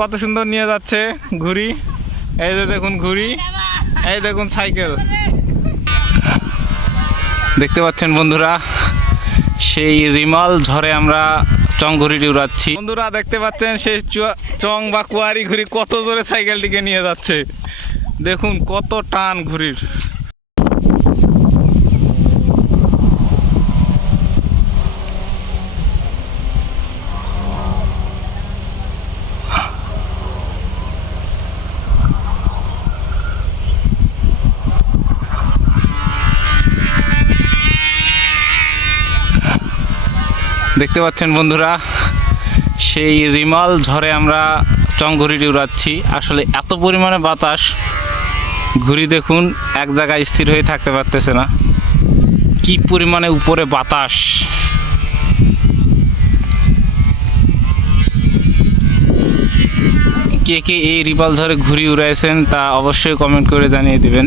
কত সুন্দর নিয়ে যাচ্ছে ঘুড়ি। এই যে দেখুন ঘুড়ি, এই দেখুন সাইকেল। দেখতে পাচ্ছেন বন্ধুরা, সেই রিমাল ঝড়ে আমরা চং ঘুড়িটি উড়াচ্ছি। বন্ধুরা, দেখতে পাচ্ছেন সেই চং বা কুয়ারি ঘুড়ি কত জোরে সাইকেলটিকে নিয়ে যাচ্ছে। দেখুন কত টান ঘুড়ির। দেখতে পাচ্ছেন বন্ধুরা, সেই রিমাল ঝড়ে আমরা চং ঘুড়িটি উড়াচ্ছি। আসলে এত পরিমাণে বাতাস ঘুড়ি দেখুন, এক জায়গায় স্থির হয়ে থাকতে পারতেছে না। কি পরিমাণে উপরে বাতাস। কে কে এই রিমাল ঝড়ে ঘুরি উড়াইছেন তা অবশ্যই কমেন্ট করে জানিয়ে দিবেন।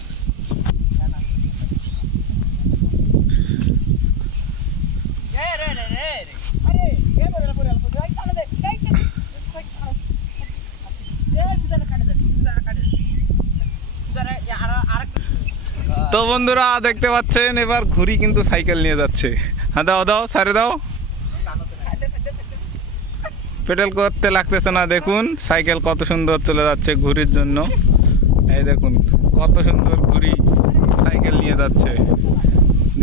তো বন্ধুরা দেখতে পাচ্ছেন, এবার ঘুরি কিন্তু সাইকেল নিয়ে যাচ্ছে। হ্যাঁ দাও দাও, সারে দাও। পেডেল করতে লাগতেছে না, দেখুন, সাইকেল কত সুন্দর চলে যাচ্ছে ঘুরির জন্য। এই দেখুন, কত সুন্দর ঘুরি সাইকেল নিয়ে যাচ্ছে।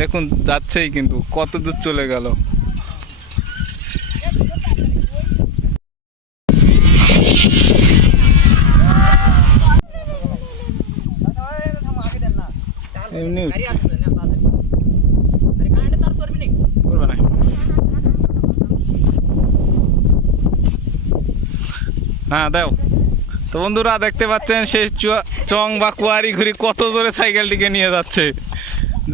দেখুন, যাচ্ছেই কিন্তু, কত দূর চলে গেল। করবে না। হ্যাঁ দাও। তো বন্ধুরা দেখতে পাচ্ছেন সেই চং বা কুয়ারি ঘুরি কত জোরে সাইকেলটিকে নিয়ে যাচ্ছে।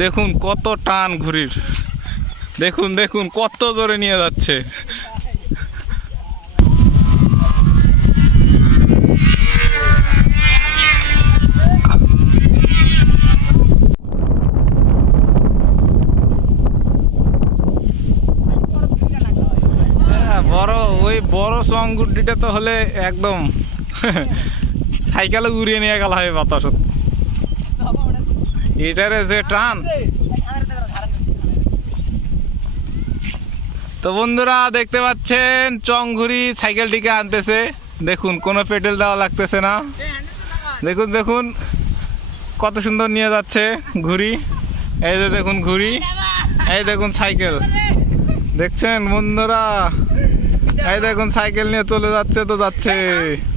দেখুন কত টান ঘুরির দেখুন দেখুন কত জোরে নিয়ে যাচ্ছে হ্যাঁ, ওই বড় ঘুড়িটা তো হলে একদম সাইকেলে উড়িয়ে নিয়ে গেল হয় বাতাস। এটারে যে টান। তো বন্ধুরা, দেখতে পাচ্ছেন, চংঘুরি সাইকেলটিকে আনতেছে। দেখুন, কোনো পেডেল দেওয়া লাগতেছে না। দেখুন দেখুন, কত সুন্দর নিয়ে যাচ্ছে ঘুরি এই যে দেখুন ঘুরি এই দেখুন সাইকেল। দেখছেন বন্ধুরা? এই দেখুন সাইকেল নিয়ে চলে যাচ্ছে তো যাচ্ছে।